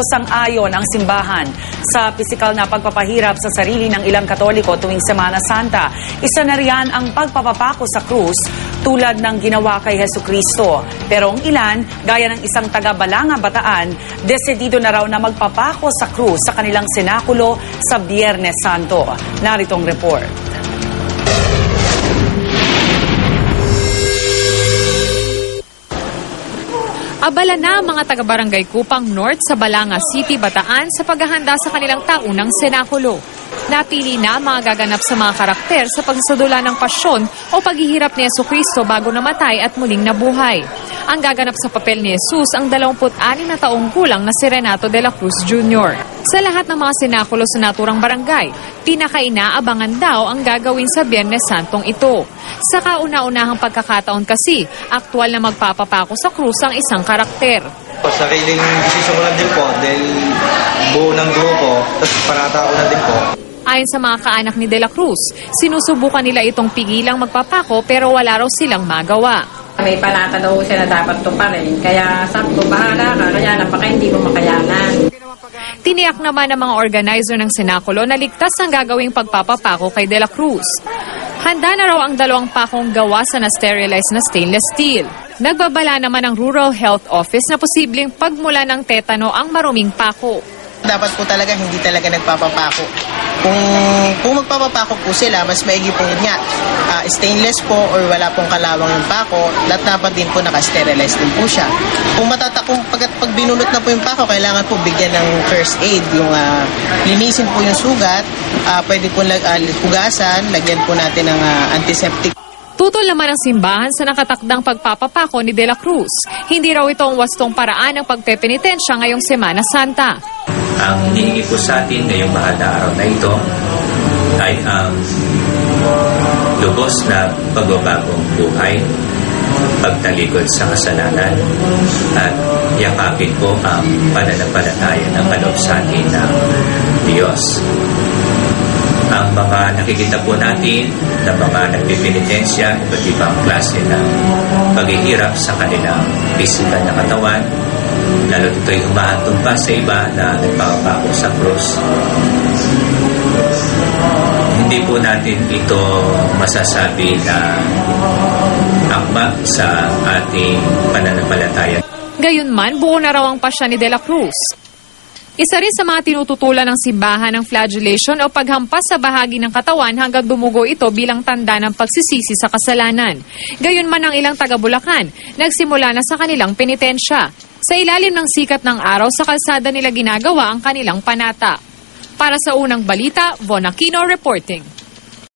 Sang-ayon ang simbahan sa pisikal na pagpapahirap sa sarili ng ilang Katoliko tuwing Semana Santa. Isa na riyan ang pagpapapako sa krus tulad ng ginawa kay Jesucristo. Pero ang ilan, gaya ng isang taga-Balanga, Bataan, desidido na raw na magpapako sa krus sa kanilang senakulo sa Biyernes Santo. Narito ang report. Abala na ang mga taga-barangay Kupang North sa Balanga City, Bataan sa paghahanda sa kanilang taunang senakulo. Napili na ang mga gaganap sa mga karakter sa pagsasadula ng pasyon o paghihirap ni Jesucristo bago namatay at muling nabuhay. Ang gaganap sa papel ni Jesus ang 26 na taong gulang na si Renato de la Cruz Jr. Sa lahat ng mga senakulo sa naturang barangay, pinakainaabangan daw ang gagawin sa Biyernes Santong ito. Sa kauna-unahang pagkakataon kasi, aktwal na magpapapako sa krus ang isang karakter. Sariling desisyon ko lang din po dahil buo ng grupo, tapos parata ko na din po. Ayon sa mga kaanak ni De La Cruz, sinusubukan nila itong pigilang magpapako pero wala raw silang magawa. May panata daw siya na dapat tuparin, kaya sabi ko, bahala ka, kaya lang baka hindi mo makayanan. Tiniyak naman ng mga organizer ng senakulo na ligtas ang gagawing pagpapapako kay De La Cruz. Handa na raw ang 2 pakong gawa sa na-sterilized na stainless steel. Nagbabala naman ang Rural Health Office na posibleng pagmula ng tetano ang maruming pako. Dapat po talaga hindi talaga nagpapapako. Kung magpapapako po sila, mas maigi po niya. Stainless po or wala pong kalawang yung pako, dapat din po naka-sterilize din po siya. Kung pag binulot na po yung pako, kailangan po bigyan ng first aid. Yung linisin po yung sugat, pwede po hugasan, lagyan po natin ng antiseptic. Tutol naman ang simbahan sa nakatakdang pagpapapako ni De La Cruz. Hindi raw ito ang wastong paraan ng pagpepenitensya ngayong Semana Santa. Ang hinihingi po sa atin ngayong mahal na araw na ito ay ang lubos na pagbabagong buhay, pagtalikod sa kasalanan, at yakapin po ang pananampalataya ng kaloob sa atin ng Diyos. Ang mga nakikita po natin na mga nagpipinitensya, iba't ibang klase ng paghihirap sa kanilang physical na katawan, lalo ito'y humahantong pa sa iba na nagpapapako sa krus. Hindi po natin ito masasabi na akma sa ating pananampalataya. Gayunman, buo na raw ang pasya ni De La Cruz. Isa rin sa mga tinututulan ng simbahan ng flagellation o paghampas sa bahagi ng katawan hanggang dumugo ito bilang tanda ng pagsisisi sa kasalanan. Gayunman ang ilang taga-Bulacan, nagsimula na sa kanilang penitensya. Sa ilalim ng sikat ng araw, sa kalsada nila ginagawa ang kanilang panata. Para sa unang balita, Von Aquino reporting.